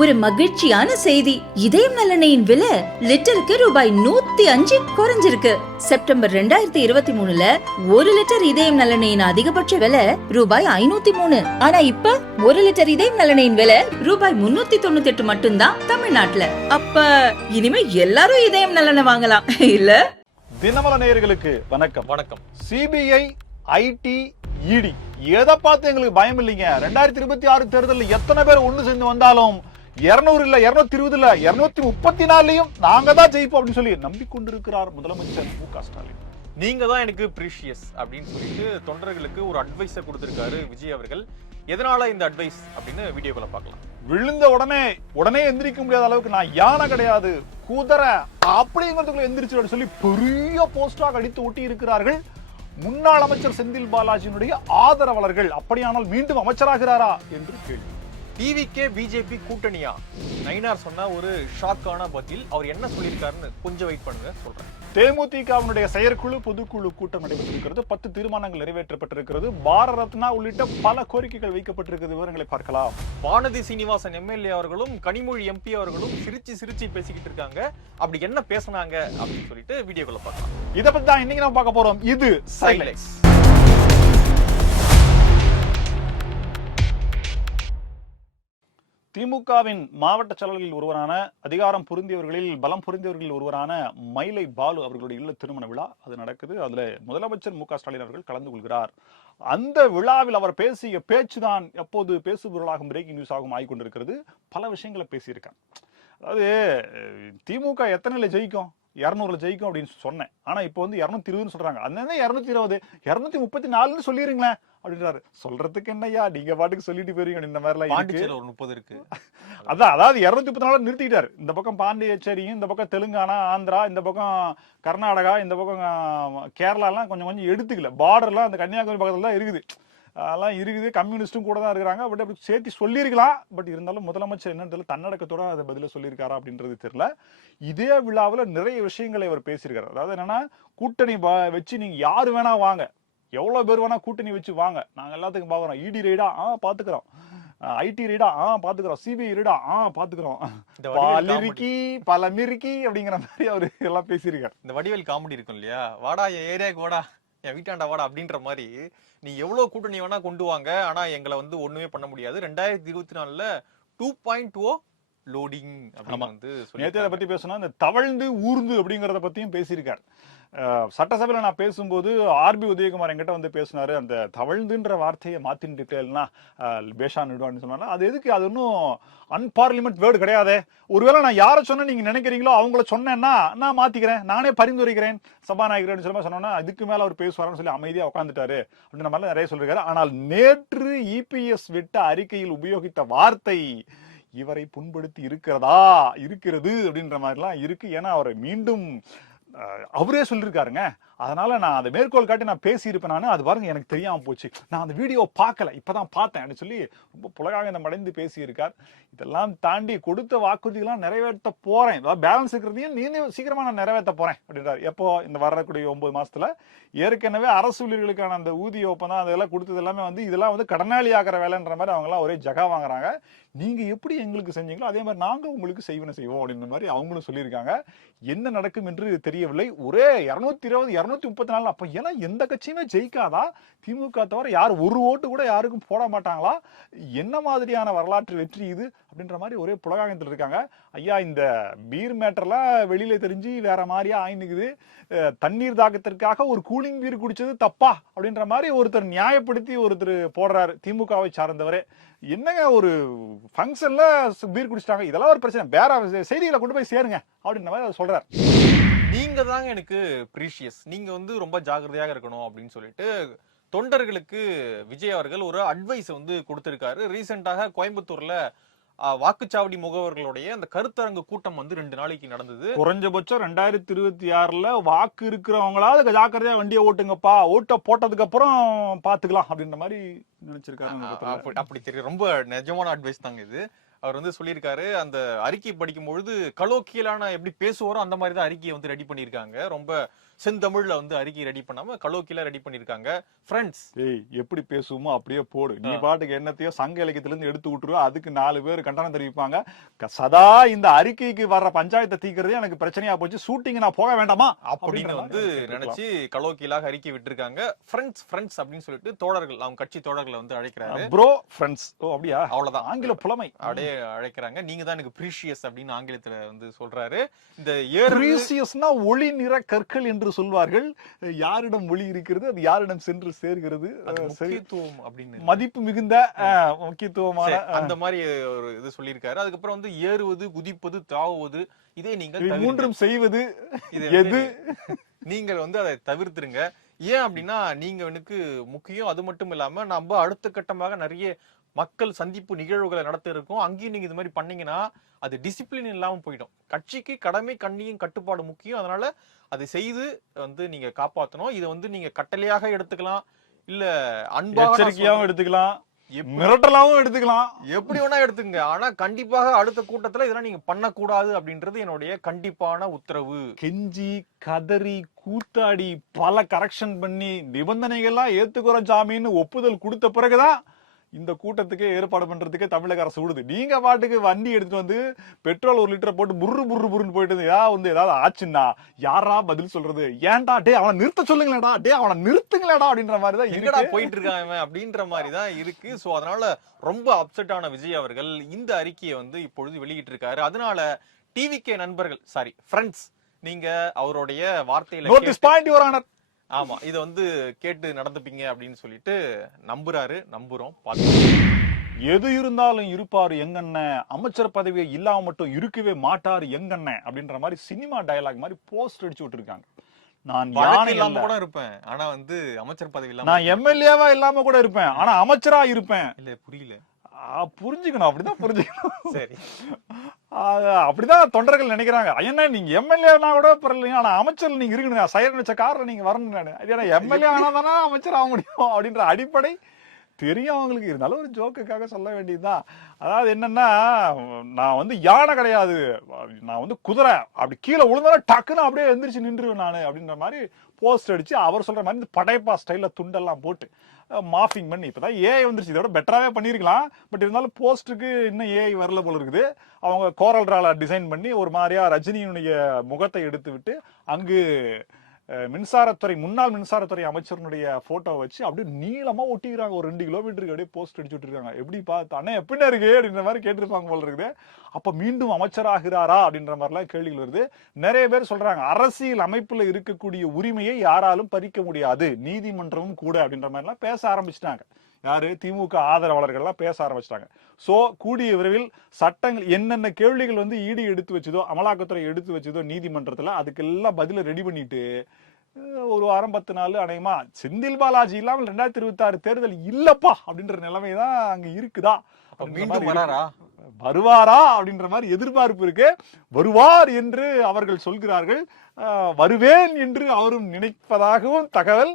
ஒரு மகிழ்ச்சியான செய்தி. இதயம் நலனையின் விலை லிட்டருக்கு ரூபாய் நூத்தி அஞ்சு குறைஞ்சிருக்கு. செப்டம்பர் ரெண்டாயிரத்தி இருபத்தி மூணுல ஒரு லிட்டர் இதயம் நலனையின் அதிகபட்ச விலை ரூபாய் ஐநூத்தி மூணு. ஆனா இப்ப ஒரு லிட்டர் இதயம் நலனையின் விலை ரூபாய் முன்னூத்தி தொண்ணூத்தி எட்டு மட்டும்தான் தமிழ்நாட்டுல. அப்ப இனிமே எல்லாரும் இதயம் நலனை வாங்கலாம். இல்ல? தினமல நேயர்களுக்கு வணக்கம். வணக்கம். சிபிஐ ஐடி இடி எதை பார்த்து எங்களுக்கு பயம் இல்லைங்க ரெண்டாயிரத்தி இருபத்தி ஆறு தேர்தலில் எத்தனை பேர் ஒண்ணு சேர்ந்து வந்தாலும் இருநூறு இல்ல இருநூத்தி இருபது இல்ல இருநூத்தி முப்பத்தி நாலுலயும் நாங்க தான் ஜெயிப்போம் அப்படின்னு சொல்லி நம்பிக்கொண்டிருக்கிறார் முதலமைச்சர் மு க ஸ்டாலின். நீங்க தான் எனக்கு ப்ரீஷியஸ் அப்படின்னு சொல்லிட்டு தொண்டர்களுக்கு ஒரு அட்வைஸை கொடுத்திருக்காரு விஜய் அவர்கள். எதனால இந்த அட்வைஸ் அப்படின்னு வீடியோக்குள்ள பார்க்கலாம். விழுந்த உடனே உடனே எந்திரிக்க முடியாத அளவுக்கு நான் யானை கிடையாது குதிரை அப்படிங்கிறதுக்குள்ள எந்திரிச்சு சொல்லி பெரிய போஸ்டாக அடித்து ஒட்டி இருக்கிறார்கள் முன்னாள் அமைச்சர் செந்தில் பாலாஜியினுடைய ஆதரவாளர்கள். அப்படியானால் மீண்டும் அமைச்சராகிறாரா என்று கேள்வி. டிவிக்கே பிஜேபி கூட்டணியா? நயினார் சொன்ன ஒரு ஷாக்கான பதில். அவர் என்ன சொல்லியிருக்காருன்னு கொஞ்சம் வெயிட் பண்ணுங்க சொல்றேன். தேமுதிகவினுடைய செயற்குழு பொதுக்குழு கூட்டம் நடைபெற்றிருக்கிறது. பத்து தீர்மானங்கள் நிறைவேற்றப்பட்டிருக்கிறது. பாரத ரத்னா உள்ளிட்ட பல கோரிக்கைகள் வைக்கப்பட்டிருக்கிறது. விவரங்களை பார்க்கலாம். வானதி சீனிவாசன் எம்எல்ஏ அவர்களும் கனிமொழி எம்பி அவர்களும் சிரிச்சு சிரிச்சு பேசிக்கிட்டு இருக்காங்க. அப்படி என்ன பேசுனாங்க அப்படின்னு சொல்லிட்டு வீடியோக்குள்ள பார்க்கலாம். இதை பத்தி தான் இன்னைக்கு நம்ம பார்க்க போறோம். இது சைலெக்ஸ் திமுகவின் மாவட்ட செயலாளர்களில் ஒருவரான அதிகாரம் புரிந்தியவர்களில் பலம் புரிந்தியவர்களில் ஒருவரான மயிலை பாலு அவர்களுடைய இல்ல திருமண விழா அது நடக்குது. அதுல முதலமைச்சர் மு ஸ்டாலின் அவர்கள் கலந்து கொள்கிறார். அந்த விழாவில் அவர் பேசிய பேச்சுதான் எப்போது பேசுபொருளாகும் பிரேக்கிங் நியூஸ் ஆகும் ஆகிக்கொண்டிருக்கிறது. பல விஷயங்களை பேசியிருக்காங்க அதாவது திமுக எத்தனைல ஜெயிக்கும்? இரநூறுல ஜெயிக்கும் அப்படின்னு சொன்னேன். ஆனா இப்போ வந்து இரநூத்தி இருபதுன்னு சொல்றாங்க. அந்த இரநூத்தி இருபது இரநூத்தி முப்பத்தி நாலுன்னு சொல்லிருங்களேன் அப்படின்றாரு. சொல்றதுக்கு என்னய்யா? நீங்க பாட்டுக்கு சொல்லிட்டு போயிருங்க இந்த மாதிரிலாம் இருக்கு. பாண்டிச்சேரியில் ஒரு முப்பது இருக்கு. அதான் அதாவது இருநூத்தி முப்பத்தி நாலு நிறுத்திக்கிட்டாரு இந்த பக்கம் பாண்டியச்சேரியும் இந்த பக்கம் தெலுங்கானா ஆந்திரா இந்த பக்கம் கர்நாடகா இந்த பக்கம் கேரளாலாம் கொஞ்சம் கொஞ்சம் எடுத்துக்கல. பார்டர்லாம் அந்த கன்னியாகுமரி பக்கத்துல தான் இருக்குது. அதெல்லாம் இருக்குது. கம்யூனிஸ்டும் கூட தான் இருக்கிறாங்க. பட் அப்படி சேர்த்து சொல்லியிருக்கலாம். பட் இருந்தாலும் முதலமைச்சர் என்னன்னு தெரியல. தன்னடக்கத்தோட அதை பதில சொல்லியிருக்காரா அப்படின்றது தெரியல. இதே விழாவில் நிறைய விஷயங்களை அவர் பேசியிருக்காரு. அதாவது என்னன்னா கூட்டணி வச்சு நீங்க யாரு வேணா வாங்க. எவ்வளவு பேர் வேணா கூட்டணி வச்சு வாங்க. நாங்க எல்லாத்துக்கும் பாக்குறோம். இடி ரைடா ஆ பாத்துக்கிறோம். ஐடி ரைடா ஆ பாத்துக்கிறோம். சிபிஐ ரைடா ஆ பாத்துக்கிறோம். பலிருக்கி பல மிருக்கி அப்படிங்கிற மாதிரி அவரு எல்லாம் பேசியிருக்காரு. இந்த வடிவேல் காமெடி இருக்கும் இல்லையா? வாடா ஏரியாவுக்கு வாடா. என் வீட்டாண்டா வாடா அப்படின்ற மாதிரி நீ எவ்வளவு கூட்டணி வேணா கொண்டு வாங்க ஆனா எங்களை வந்து ஒண்ணுமே பண்ண முடியாது ரெண்டாயிரத்தி இருபத்தி நாலுல டூ பாயிண்ட் ஓ லோடிங் அப்படின்னு. வந்து நேற்று. பத்தி பேசணும் இந்த தவழ்ந்து ஊர்ந்து அப்படிங்கறத பத்தியும் பேசியிருக்காரு சட்டசபையில் நான் பேசும்போது ஆர்பி உதயகுமார் என்கிட்ட வந்து பேசினாரு. அந்த தவழ்ந்துன்ற வார்த்தையை மாத்தின்ட்டுனா பேஷா விடுவான்னு சொன்னால அது எதுக்கு? அது ஒன்றும் அன்பார்லிமெண்ட் வேர்டு கிடையாதே. ஒருவேளை நான் யாரை சொன்ன நீங்க நினைக்கிறீங்களோ அவங்கள சொன்னேன்னா நான் மாத்திக்கிறேன். நானே பரிந்துரைக்கிறேன். சபாநாயகர் சொல்லி சொன்னோன்னா இதுக்கு மேல அவர் பேசுவாருன்னு சொல்லி அமைதியாக உட்காந்துட்டாரு அப்படின்ற மாதிரி நிறைய சொல்லியிருக்காரு ஆனால் நேற்று இபிஎஸ் விட்ட அறிக்கையில் உபயோகித்த வார்த்தை இவரை புண்படுத்தி இருக்கிறதா? இருக்கிறது அப்படின்ற மாதிரிலாம் இருக்கு. ஏன்னா அவரை மீண்டும் அவரே சொல்லியிருக்காருங்க அதனால நான் அதை மேற்கோள் காட்டி நான் பேசியிருப்பேன் நான். அது பாருங்க எனக்கு தெரியாமல் போச்சு. நான் அந்த வீடியோ பார்க்கல. இப்போதான் பார்த்தேன் அப்படின்னு சொல்லி ரொம்ப புலகாக அடைந்து பேசியிருக்கார். இதெல்லாம் தாண்டி கொடுத்த வாக்குறுதிகள்லாம் நிறைவேற்ற போறேன். அதாவது பேலன்ஸ் இருக்கிறதையும் நீ சீக்கிரமா நான் நிறைவேற்ற போறேன் அப்படின்றார். எப்போ? இந்த வரக்கூடிய ஒன்பது மாசத்துல. ஏற்கனவே அரசு ஊழியர்களுக்கான அந்த ஊதிய ஒப்பந்தம் அதெல்லாம் கொடுத்தது எல்லாமே வந்து இதெல்லாம் வந்து கடனாளி ஆகிற வேலைன்ற மாதிரி அவங்க எல்லாம் ஒரே ஜகா வாங்குறாங்க. நீங்க எப்படி எங்களுக்கு செஞ்சீங்களோ அதே மாதிரி நாங்க உங்களுக்கு செய்வன செய்வோம் அப்படின்ற மாதிரி அவங்களும் சொல்லியிருக்காங்க. என்ன நடக்கும் என்று தெரியவில்லை. ஒரே இருநூத்தி இருபது இரநூத்தி முப்பத்தி நாலு அப்போ ஏன்னா எந்த கட்சியுமே ஜெயிக்காதா? திமுக தவிர யார் ஒரு ஓட்டு கூட யாருக்கும் போட மாட்டாங்களா? என்ன மாதிரியான வரலாற்று வெற்றி இது? அப்படின்ற மாதிரி ஒரே புலகாங்கத்தில் இருக்காங்க. ஐயா இந்த பீர் மேட்டர்லாம் வெளியில் தெரிஞ்சு வேற மாதிரியா ஆயினுக்குது தண்ணீர் தாக்கத்திற்காக ஒரு கூலிங் பீர் குடிச்சது தப்பா? அப்படின்ற மாதிரி ஒருத்தர் நியாயப்படுத்தி ஒருத்தர் போடுறாரு. திமுகவை சார்ந்தவரே. என்னங்க ஒரு ஃபங்க்ஷனில் பீர் குடிச்சிட்டாங்க? இதெல்லாம் ஒரு பிரச்சனை. வேற செய்திகளை கொண்டு போய் சேருங்க. அப்படின்ற மாதிரி அவர் சொல்கிறார் நீங்க தாங்க எனக்கு ப்ரீஷியஸ் நீங்க வந்து ரொம்ப ஜாக்கிரதையாக இருக்கணும் அப்படின்னு சொல்லிட்டு தொண்டர்களுக்கு விஜய் அவர்கள் ஒரு அட்வைஸ் வந்து கொடுத்திருக்காரு. ரீசெண்டாக கோயம்புத்தூர்ல வாக்குச்சாவடி முகவர்களுடைய அந்த கருத்தரங்கு கூட்டம் வந்து ரெண்டு நாளைக்கு நடந்தது. குறைஞ்சபட்சம் ரெண்டாயிரத்தி இருபத்தி ஆறுல வாக்கு இருக்கிறவங்களாவது ஜாக்கிரதையா வண்டியை ஓட்டுங்கப்பா. ஓட்ட போட்டதுக்கு அப்புறம் பாத்துக்கலாம் அப்படின்ற மாதிரி. அப்படி அப்படி தெரியும் ரொம்ப நிஜமான அட்வைஸ் தாங்க இது. அவர் வந்து சொல்லியிருக்காரு அந்த அறிக்கை படிக்கும் பொழுது கலோக்கியலான எப்படி பேசுவாரோ அந்த மாதிரி தான் அறிக்கையை வந்து ரெடி பண்ணியிருக்காங்க. ரொம்ப செந்தமிழ்ல வந்து அறிக்கை ரெடி பண்ணாம கலோக்கில ரெடி பண்ணிருக்காங்க. ஃப்ரெண்ட்ஸ் ஏய் எப்படி பேசுவோமோ அப்படியே போடு. நீ பாட்டுக்கு என்னத்தையோ சங்க இலக்கியத்துல இருந்து எடுத்து விட்டுருவா அதுக்கு நாலு பேர் கண்டனம் தெரிவிப்பாங்க. சதா இந்த அறிக்கைக்கு வர்ற பஞ்சாயத்தை தீக்கிறதே எனக்கு பிரச்சனையா போச்சு. ஷூட்டிங் நான் போக வேண்டாமா? அப்படின்னு வந்து நினைச்சு கலோக்கியலாக அறிக்கை விட்டிருக்காங்க. ஃப்ரெண்ட்ஸ் ஃப்ரெண்ட்ஸ் அப்படின்னு சொல்லிட்டு தோழர்கள் அவங்க கட்சி தோழர்களை வந்து அழைக்கிறாரு. ப்ரோ ஃப்ரெண்ட்ஸ் ஓ அப்படியா? அவ்வளவுதான். ஆங்கில புலமை. அப்படியே அழைக்கிறாங்க. நீங்க தான் எனக்கு ப்ரீஷியஸ் அப்படின்னு ஆங்கிலத்துல வந்து சொல்றாரு. இந்த ப்ரீசியஸ்னா ஒளி நிற கற்கள் என்று சொல்வார்கள். யாரிடம் ஒளி இருக்கிறது அது யாரிடம் சென்று சேர்கிறது. முக்கியத்துவம் அப்படின்னு. மதிப்பு மிகுந்த முக்கியத்துவமான அந்த மாதிரி ஒரு இது சொல்லியிருக்காரு. அதுக்கப்புறம் வந்து ஏறுவது குதிப்பது தாவுவது இதை நீங்கள். மூன்றும் செய்வது எது? நீங்கள் வந்து அதை தவிர்த்துருங்க. ஏன் அப்படின்னா நீங்க எனக்கு முக்கியம். அது மட்டும் இல்லாம நம்ம அடுத்த கட்டமாக நிறைய மக்கள் சந்திப்பு நிகழ்வுகளை நடத்த இருக்கோம் அங்கேயும் நீங்க இது மாதிரி பண்ணீங்கன்னா அது டிசிப்ளின் இல்லாம போயிடும். கட்சிக்கு கடமை கண்ணியும் கட்டுப்பாடு முக்கியம். அதனால அதை செய்து வந்து நீங்க காப்பாத்தணும். இதை வந்து நீங்க கட்டளையாக எடுத்துக்கலாம். இல்ல அன்பாக சொல்றேன். எடுத்துக்கலாம். மிரட்டலாவும் எடுத்துக்கலாம். எப்படி வேணா எடுத்துங்க. ஆனா கண்டிப்பாக அடுத்த கூட்டத்துல இதெல்லாம் நீங்க பண்ணக்கூடாது அப்படின்றது என்னுடைய கண்டிப்பான உத்தரவு. கெஞ்சி கதறி கூத்தாடி பல கரெக்ஷன் பண்ணி நிபந்தனைகள்லாம் ஏத்துக்கிறோம் ஜாமீன்னு ஒப்புதல் கொடுத்த பிறகுதான் இந்த கூட்டத்துக்கே ஏற்பாடு பண்றதுக்கே தமிழக அரசு விடுது. நீங்க பாட்டுக்கு வண்டி எடுத்துட்டு வந்து பெட்ரோல் ஒரு லிட்டர் போட்டு புர்ரு புர்ரு புர்ருன்னு போயிட்டு ஏதாவது வந்து ஏதாவது ஆச்சுன்னா யாரா பதில் சொல்றது? ஏன்டா டே அவனை நிறுத்த சொல்லுங்களேடா டே அவனை நிறுத்துங்களேடா அப்படின்ற மாதிரி தான் எங்கடா இருக்கு. போயிட்டு இருக்கான் இவன் அப்படின்ற மாதிரி தான் இருக்கு. சோ அதனால ரொம்ப அப்செட் ஆன விஜய் அவர்கள் இந்த அறிக்கையை வந்து இப்பொழுது வெளியிட்டு இருக்காரு அதனால டிவிகே நண்பர்கள் சாரி ஃப்ரெண்ட்ஸ் நீங்க அவருடைய வார்த்தையில நோட் திஸ் கேட்டு- பாயிண்ட் யுவர் ஆனர் ஆமா இத வந்து கேட்டு நடந்துப்பீங்க அப்படின்னு சொல்லிட்டு நம்புறாரு நம்புறோம் எது இருந்தாலும் இருப்பாரு எங்கண்ணன் அமைச்சர் பதவியை இல்லாம மட்டும் இருக்கவே மாட்டாரு எங்கண்ணன் அப்படின்ற மாதிரி சினிமா டயலாக் மாதிரி போஸ்ட் அடிச்சு விட்டுருக்காங்க. நான் யானை இல்லாம. கூட இருப்பேன். ஆனா வந்து அமைச்சர் பதவி இல்லாம நான் எம்எல்ஏவா இல்லாம கூட இருப்பேன். ஆனா அமைச்சரா இருப்பேன். இல்ல புரியல. புரிஞ்சுக்கணும். அப்படிதான் புரிஞ்சுக்கணும். சரி. அப்படிதான் தொண்டர்கள் நினைக்கிறாங்க. என்ன நீங்க எம்எல்ஏனா கூட பரவாயில்லைங்க. ஆனா அமைச்சர் நீங்க இருக்கணும் சைரன் வச்ச கார்ல நீங்க வரணும் நானு. ஏன்னா எம்எல்ஏ ஆனா தானே அமைச்சர் ஆக முடியும் அப்படின்ற அடிப்படை தெரியும் அவங்களுக்கு இருந்தாலும் ஒரு ஜோக்குக்காக சொல்ல வேண்டியதுதான். அதாவது என்னன்னா நான் வந்து யானை கிடையாது. நான் வந்து குதிரை. அப்படி கீழே விழுந்தாலும் டக்குன்னு அப்படியே எந்திரிச்சு நின்றுவேன் நான் அப்படின்ற மாதிரி போஸ்ட் அடிச்சு அவர் சொல்ற மாதிரி இந்த படைப்பா ஸ்டைல துண்டெல்லாம் போட்டு மாஃபிங் பண்ணி இப்போதான் ஏஐ வந்துருச்சு. இதோட பெட்டராகவே பண்ணியிருக்கலாம். பட் இருந்தாலும் போஸ்ட்டுக்கு இன்னும் ஏஐ வரல போல இருக்குது. அவங்க கோரல் டிசைன் பண்ணி ஒரு மாதிரியா ரஜினியினுடைய முகத்தை எடுத்து விட்டு அங்கு மின்சாரத்துறை முன்னாள் மின்சாரத்துறை அமைச்சருடைய போட்டோ வச்சு அப்படியே நீளமா ஒட்டிக்கிறாங்க. ஒரு ரெண்டு கிலோமீட்டருக்கு அப்படியே போஸ்ட் அடிச்சு விட்டுருக்காங்க எப்படி பார்த்து அண்ணே எப்படி இருக்கு? அப்படின்ற மாதிரி கேட்டிருப்பாங்க போல இருக்குது. அப்ப மீண்டும் அமைச்சராகிறாரா? அப்படின்ற மாதிரிலாம் கேள்விகள் வருது. நிறைய பேர் சொல்றாங்க அரசியல் அமைப்புல இருக்கக்கூடிய உரிமையை யாராலும் பறிக்க முடியாது. நீதிமன்றமும் கூட. அப்படின்ற மாதிரிலாம் பேச ஆரம்பிச்சிட்டாங்க. யாரு? திமுக ஆதரவாளர்கள்லாம் பேச ஆரம்பிச்சிட்டாங்க. சோ கூடிய விரைவில் சட்டங்கள் என்னென்ன கேள்விகள் வந்து ஈடு எடுத்து வச்சதோ அமலாக்கத்துறை எடுத்து வச்சதோ நீதிமன்றத்துல அதுக்கெல்லாம் பதில ரெடி பண்ணிட்டு ஒரு வாரம் பத்து நாள் அநேகமா செந்தில் பாலாஜி இல்லாமல் ரெண்டாயிரத்தி இருபத்தி ஆறு தேர்தல் இல்லப்பா அப்படின்ற நிலைமை தான் அங்க இருக்குதா? வருவாரா? அப்படின்ற மாதிரி எதிர்பார்ப்பு இருக்கு. வருவார் என்று அவர்கள் சொல்கிறார்கள். வருவேன் என்று அவரும் நினைப்பதாகவும் தகவல்.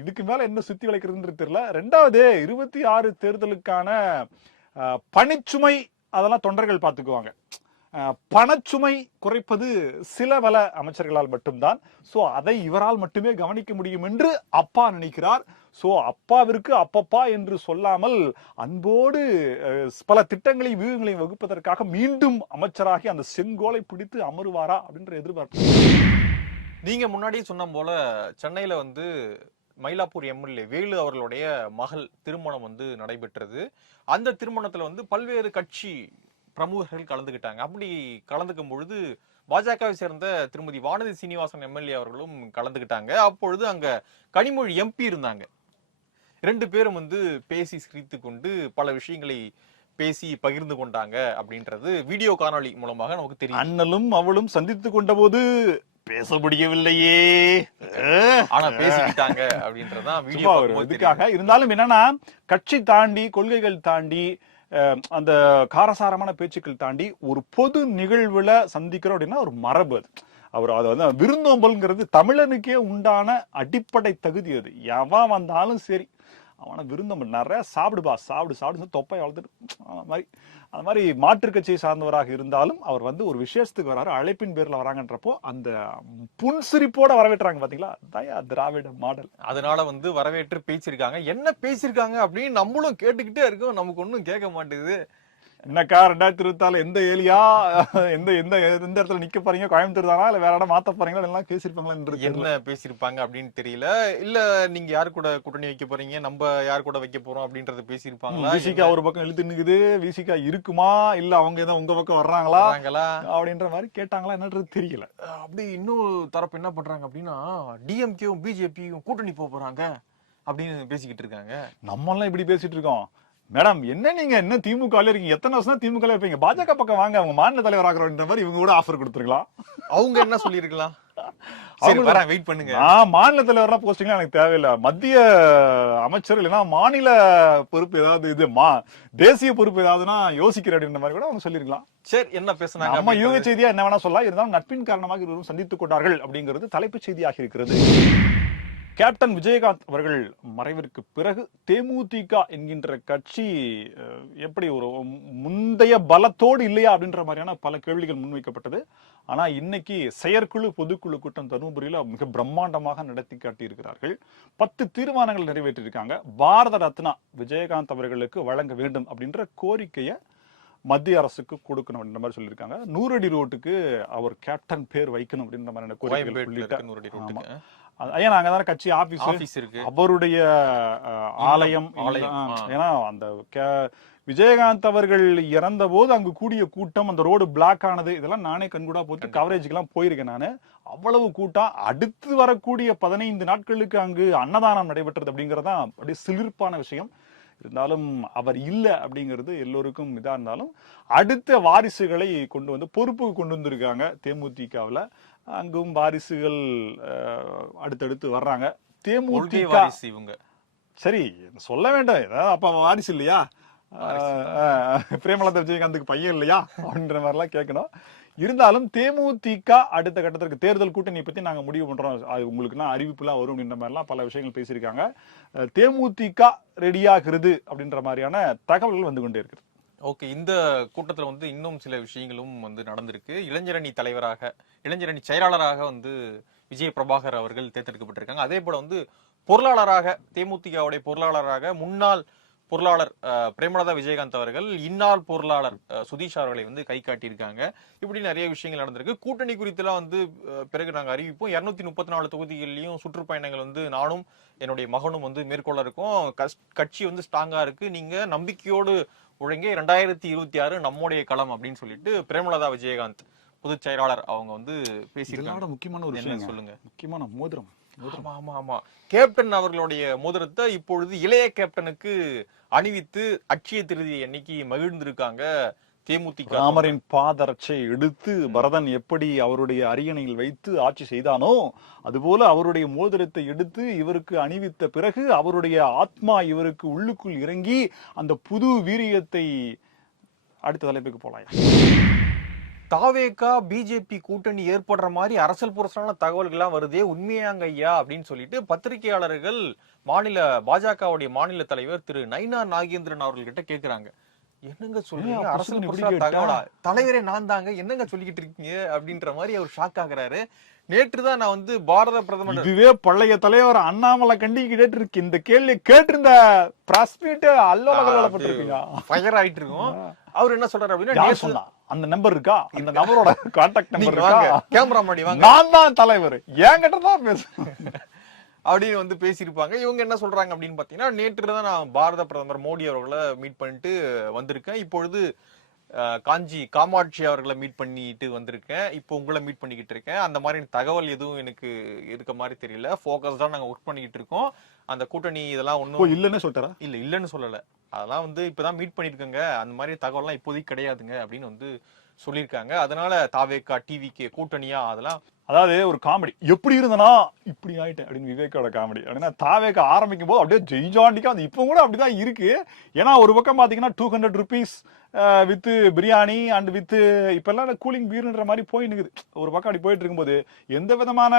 இதுக்கு மேல என்ன சுத்தி வளைக்கிறதுன்றது தெரியல. ரெண்டாவது இருபத்தி ஆறு தேர்தலுக்கான பணிச்சுமை அதெல்லாம் தொண்டர்கள் பார்த்துக்குவாங்க. பணச்சுமை குறைப்பது சில பல அமைச்சர்களால் மட்டும்தான். ஸோ அதை இவரால் மட்டுமே கவனிக்க முடியும் என்று அப்பா நினைக்கிறார். ஸோ அப்பாவிற்கு அப்பப்பா என்று சொல்லாமல் அன்போடு பல திட்டங்களையும் வியூகங்களையும் வகுப்பதற்காக மீண்டும் அமைச்சராகி அந்த செங்கோலை பிடித்து அமருவாரா அப்படின்ற எதிர்பார்ப்பு. நீங்க முன்னாடியே சொன்ன போல சென்னையில வந்து மயிலாப்பூர் எம்எல்ஏ வேலு அவர்களுடைய மகள் திருமணம் வந்து நடைபெற்றது. அந்த திருமணத்தில் வந்து பல்வேறு கட்சி பிரமுகர்கள் கலந்துக்கிட்டாங்க அப்படி கலந்துக்கும் பொழுது பாஜகவை சேர்ந்த திருமதி வானதி சீனிவாசன் எம்எல்ஏ அவர்களும் கலந்துக்கிட்டாங்க அப்பொழுது அங்க கனிமொழி எம்பி இருந்தாங்க. ரெண்டு பேரும் வந்து பேசி சிரித்து கொண்டு பல விஷயங்களை பேசி பகிர்ந்து கொண்டாங்க அப்படின்றது வீடியோ காணொலி மூலமாக நமக்கு தெரியும். அண்ணலும் அவளும் சந்தித்து கொண்ட போது பேச முடியவில்லையே. ஆனா பேசிக்கிட்டாங்க வீடியோ. இதுக்காக இருந்தாலும் என்னன்னா கட்சி தாண்டி கொள்கைகள் தாண்டி அந்த காரசாரமான பேச்சுக்கள் தாண்டி ஒரு பொது நிகழ்வுல சந்திக்கிறோம் அப்படின்னா ஒரு மரபு அது அவர் அது வந்து விருந்தோம்பல்ங்கிறது தமிழனுக்கே உண்டான அடிப்படை தகுதி அது எவன் வந்தாலும் சரி அவனை விருந்தம் நிறைய சாப்பிடுபா சாப்பிடு சாப்பிடு தொப்பை வளர்த்துட்டு அந்த மாதிரி அந்த மாதிரி மாற்றுக் கட்சியை சார்ந்தவராக இருந்தாலும் அவர் வந்து ஒரு விசேஷத்துக்கு வராரு. அழைப்பின் பேரில் வராங்கன்றப்போ அந்த புன்சிரிப்போட வரவேற்றாங்க பார்த்தீங்களா தயா திராவிட மாடல். அதனால வந்து வரவேற்று பேசியிருக்காங்க. என்ன பேசியிருக்காங்க அப்படின்னு நம்மளும் கேட்டுக்கிட்டே இருக்கோம். நமக்கு ஒன்றும் கேட்க மாட்டேங்குது. என்னக்கா ரெண்டாயிரத்தி இருபத்தாலு எந்த ஏலியா எந்த எந்த எந்த இடத்துல நிக்க போறீங்க? கோயம்புத்தூர் தானா? இல்ல வேற இடம் மாத்த போறீங்களா? எல்லாம் பேசிருப்பாங்களா என்ன பேசியிருப்பாங்க அப்படின்னு தெரியல. இல்ல நீங்க யார் கூட கூட்டணி வைக்க போறீங்க? நம்ம யார் கூட வைக்க போறோம் அப்படின்றத பேசியிருப்பாங்களா விசிகா ஒரு பக்கம் இழுத்து நிக்குது. விசிகா இருக்குமா? இல்ல அவங்க ஏதோ உங்க பக்கம் வர்றாங்களா? அப்படின்ற மாதிரி கேட்டாங்களா என்னன்றது தெரியல. அப்படி இன்னொரு தரப்பு என்ன பண்றாங்க அப்படின்னா டிஎம்கேவும் பிஜேபியும் கூட்டணி போக போறாங்க அப்படின்னு பேசிக்கிட்டு இருக்காங்க. நம்ம எல்லாம் இப்படி பேசிட்டு இருக்கோம். மேடம் என்ன நீங்க என்ன திமுக இருக்கீங்க? எத்தனை வருஷம் திமுக இருப்பீங்க? பாஜக பக்கம் வாங்க அவங்க மாநில தலைவர் ஆகிறோன்ற மாதிரி இவங்க கூட ஆஃபர் கொடுத்துருக்கலாம். அவங்க என்ன சொல்லியிருக்கலாம்? வெயிட் பண்ணுங்க. மாநில தலைவர்லாம் போஸ்டிங்லாம் எனக்கு தேவையில்லை. மத்திய அமைச்சர் இல்லைன்னா மாநில பொறுப்பு ஏதாவது இது மா தேசிய பொறுப்பு ஏதாவதுன்னா யோசிக்கிறேன் அப்படின்ற மாதிரி கூட அவங்க சொல்லிருக்கலாம் சரி என்ன பேசுனாங்க நம்ம யூக செய்தியா என்ன வேணா சொல்லலாம். இருந்தாலும் நட்பின் காரணமாக இருவரும் சந்தித்துக் கொண்டார்கள் அப்படிங்கிறது தலைப்புச் செய்தியாக இருக்கிறது. கேப்டன் விஜயகாந்த் அவர்கள் மறைவிற்கு பிறகு தேமுதிக என்கின்ற கட்சி எப்படி ஒரு முந்தைய பலத்தோடு இல்லையா அப்படின்ற மாதிரியான பல கேள்விகள் முன்வைக்கப்பட்டது. ஆனா இன்னைக்கு செயற்குழு பொதுக்குழு கூட்டம் தருமபுரியில மிக பிரம்மாண்டமாக நடத்தி காட்டியிருக்கிறார்கள். பத்து தீர்மானங்கள் நிறைவேற்றியிருக்காங்க. பாரத ரத்னா விஜயகாந்த் அவர்களுக்கு வழங்க வேண்டும் அப்படின்ற கோரிக்கையை மத்திய அரசுக்கு கொடுக்கணும் அப்படின்ற மாதிரி சொல்லியிருக்காங்க. நூறடி ரோட்டுக்கு அவர் கேப்டன் பேர் வைக்கணும் அப்படின்ற மாதிரியான உள்ளிட்ட நாங்க தானே கட்சி ஆபீஸ் ஆபீஸ் இருக்கு. அவருடைய ஆலயம் ஆலயம். ஏன்னா அந்த விஜயகாந்த் அவர்கள் இறந்த போது அங்கு கூடிய கூட்டம் அந்த ரோடு பிளாக் ஆனது. இதெல்லாம் நானே கண்கூடா போட்டு கவரேஜுக்கு எல்லாம் போயிருக்கேன் நானு. அவ்வளவு கூட்டம். அடுத்து வரக்கூடிய பதினைந்து நாட்களுக்கு அங்கு அன்னதானம் நடைபெற்றது அப்படிங்கறதுதான் அப்படியே சிலிர்ப்பான விஷயம். இருந்தாலும் அவர் இல்ல அப்படிங்கிறது எல்லோருக்கும் இதா இருந்தாலும் அடுத்த வாரிசுகளை கொண்டு வந்து பொறுப்புக்கு கொண்டு வந்திருக்காங்க தேமுதிகவுல. அங்கும் வாரிசுகள் அடுத்தடுத்து வர்றாங்க. தேமுதிக இவங்க. சரி சொல்ல வேண்டாம். ஏதாவது அப்ப வாரிசு இல்லையா? பிரேமலதா விஜயகாந்துக்கு பையன் இல்லையா? அப்படின்ற மாதிரிலாம் கேட்கணும். இருந்தாலும் தேமுதிக அடுத்த கட்டத்திற்கு தேர்தல் கூட்டணி பத்தி நாங்க முடிவு பண்றோம். அது உங்களுக்குலாம் அறிவிப்புலாம் வரும் அப்படின்ற மாதிரிலாம் பல விஷயங்கள் பேசியிருக்காங்க. தேமுதிக ரெடியாகிறது அப்படின்ற மாதிரியான தகவல்கள் வந்து கொண்டே இருக்குது. ஓகே இந்த கூட்டத்தில் வந்து இன்னும் சில விஷயங்களும் வந்து நடந்திருக்கு. இளைஞரணி தலைவராக இளைஞரணி செயலாளராக வந்து விஜய பிரபாகர் அவர்கள் தேர்ந்தெடுக்கப்பட்டிருக்காங்க. அதே போல வந்து பொருளாளராக தேமுதிகவுடைய பொருளாளராக முன்னாள் பொருளாளர் பிரேமலதா விஜயகாந்த் அவர்கள் இந்நாள் பொருளாளர் சுதீஷ் அவர்களை வந்து கை காட்டியிருக்காங்க. இப்படி நிறைய விஷயங்கள் நடந்திருக்கு. கூட்டணி குறித்துலாம் வந்து பிறகு நாங்கள் அறிவிப்போம். இரநூத்தி முப்பத்தி நாலு தொகுதிகள்லயும் சுற்றுப்பயணங்கள் வந்து நானும் என்னுடைய மகனும் வந்து மேற்கொள்ள இருக்கோம். கஷ் கட்சி வந்து ஸ்ட்ராங்காக இருக்குது நீங்கள் நம்பிக்கையோடு ஒழுங்கே ரெண்டாயிரத்தி இருபத்தி ஆறு நம்முடைய களம் அப்படின்னு சொல்லிட்டு பிரேமலதா விஜயகாந்த் பொதுச் செயலாளர் அவங்க வந்து பேசியிருக்காங்க. முக்கியமான ஒரு விஷயம் சொல்லுங்க? முக்கியமான மோதிரம். ஆமா ஆமா ஆமா. கேப்டன் அவர்களுடைய மோதிரத்தை இப்பொழுது இளைய கேப்டனுக்கு அணிவித்து அட்சய திருதி அன்னைக்கு மகிழ்ந்திருக்காங்க தேமுதிக ராமரின் பாதரட்சை எடுத்து பரதன் எப்படி அவருடைய அரியணையில் வைத்து ஆட்சி செய்தானோ அதுபோல அவருடைய மோதிரத்தை எடுத்து இவருக்கு அணிவித்த பிறகு அவருடைய ஆத்மா இவருக்கு உள்ளுக்குள் இறங்கி அந்த புது வீரியத்தை அடுத்த தலைப்புக்கு போலாம் தாவேகா பிஜேபி கூட்டணி ஏற்படுற மாதிரி அரசல் புரசலான தகவல்கள்லாம் வருதே உண்மையாங்க ஐயா அப்படின்னு சொல்லிட்டு பத்திரிகையாளர்கள் மாநில பாஜகவுடைய மாநில தலைவர் திரு நைனா நாகேந்திரன் அவர்கள்கிட்ட கேக்குறாங்க. என்னங்க சொல்றீங்க? கேட்டா? தகவலா? தலைவரே நான் தாங்க. என்னங்க சொல்லிக்கிட்டு இருக்கீங்க? அப்படின்ற மாதிரி அவர் ஷாக் ஆகுறாரு. நேற்று தான் நான் வந்து பாரத பிரதமர் இதுவே பழைய தலைவர் அண்ணாமலை கண்டிக்கு கேட்டு இருக்கு. இந்த கேள்வி கேட்டிருந்த பிரஸ் மீட் அல்லோலகப்பட்டிருக்கீங்க ஃபயர் ஆயிட்டு இருக்கும். அவர் என்ன சொல்றாரு அப்படின்னா சொன்னா? அந்த நம்பர் இருக்கா? அந்த நம்பரோட கான்டாக்ட் நம்பர் இருக்கா? கேமரா முன்னாடி வாங்க. நான் தான் தலைவர். என்கிட்ட தான் பேசு அப்படின்னு வந்து பேசியிருப்பாங்க. இவங்க என்ன சொல்றாங்க அப்படின்னு பாத்தீங்கன்னா நேற்று தான் நான் பாரத பிரதமர் மோடி அவர்களை மீட் பண்ணிட்டு வந்திருக்கேன். இப்பொழுது காஞ்சி காமாட்சி அவர்களை மீட் பண்ணிட்டு வந்திருக்கேன். இப்போ உங்களை மீட் பண்ணிக்கிட்டு இருக்கேன். அந்த மாதிரி தகவல் எதுவும் எனக்கு இருக்க மாதிரி தெரியல. ஃபோக்கஸ்டா நாங்க ஒர்க் பண்ணிக்கிட்டு இருக்கோம். அந்த கூட்டணி இதெல்லாம் ஒண்ணும் இல்லன்னு சொல்லிட்டாரா? இல்ல இல்லன்னு சொல்லல. அதெல்லாம் வந்து இப்பதான் மீட் பண்ணிருக்கங்க அந்த மாதிரி தகவல்லாம் இப்போதைக்கு கிடையாதுங்க அப்படின்னு வந்து சொல்லியிருக்காங்க. அதனால தாவேக்கா டிவிக்கு கூட்டணியா அதெல்லாம் அதாவது ஒரு காமெடி எப்படி இருந்தனா இப்படி ஆயிட்டேன் அப்படின்னு விவேக்கோட காமெடி அப்படின்னா தாவேக்க ஆரம்பிக்கும் போது அப்படியே ஜெய்ஜாண்டிக்கா அது இப்போ கூட அப்படிதான் இருக்கு. ஏன்னா ஒரு பக்கம் பாத்தீங்கன்னா டூ ஹண்ட்ரட் ருபீஸ் வித்து பிரியாணி அண்ட் வித்து இப்பெல்லாம் கூலிங் பீர்ன்ற மாதிரி போயின்னு இருக்குது. ஒரு பக்கம் அப்படி போயிட்டு இருக்கும்போது எந்த விதமான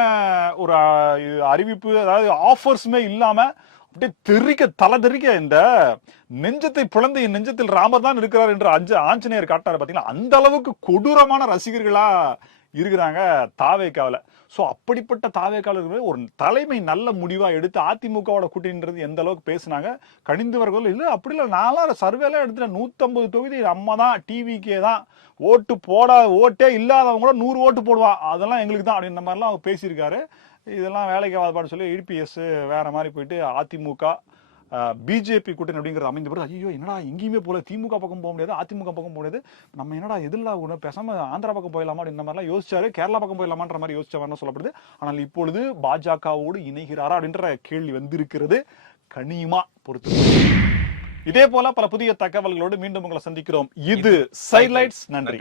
ஒரு அறிவிப்பு அதாவது ஆஃபர்ஸுமே இல்லாம அப்படியே தெறிக்க தலை தெறிக்க இந்த நெஞ்சத்தை பிளந்து என் நெஞ்சத்தில் ராமர் தான் இருக்கிறார் என்று அஞ்சு ஆஞ்சநேயர் காட்டாரு பார்த்தீங்கன்னா அந்த அளவுக்கு கொடூரமான ரசிகர்களா இருக்கிறாங்க தாவேக்காவில். ஸோ அப்படிப்பட்ட தாவேக்காவில் ஒரு தலைமை நல்ல முடிவாக எடுத்து அதிமுகவோட கூட்டின்றது எந்த அளவுக்கு பேசுனாங்க? கணிந்தவர்கள் இல்லை அப்படி இல்லை. நாலாம் சர்வேலாம் எடுத்துட்டேன். நூற்றம்பது தொகுதி நம்ம தான் டிவிக்கே தான். ஓட்டு போட ஓட்டே இல்லாதவங்க கூட நூறு ஓட்டு போடுவான் அதெல்லாம் எங்களுக்கு தான் அப்படின்ற மாதிரிலாம் அவர் பேசியிருக்காரு. இதெல்லாம் வேலைக்கு ஆகாதுப்பான்னு சொல்லி இடிபிஎஸ் வேறு மாதிரி போயிட்டு அதிமுக பிஜேபி கூட்டணி அப்படிங்கிறது அமைந்த பிறகு ஐயோ என்னடா எங்கேயுமே போல திமுக பக்கம் போக முடியாது அதிமுக பக்கம் போக முடியாது. நம்ம என்னடா எதிரில் ஒன்று பேசாம ஆந்திரா பக்கம் போயிடலாமா அப்படின்ற மாதிரிலாம் யோசிச்சாரு கேரளா பக்கம் போயிடலாமான்ற மாதிரி யோசிச்சவர்னு சொல்லப்படுது. ஆனால் இப்பொழுது பாஜகவோடு இணைகிறாரா அப்படின்ற கேள்வி வந்திருக்கிறது கனியுமா பொறுத்து. இதே போல பல புதிய தகவல்களோடு மீண்டும் உங்களை சந்திக்கிறோம். இது சைலைட்ஸ் நன்றி.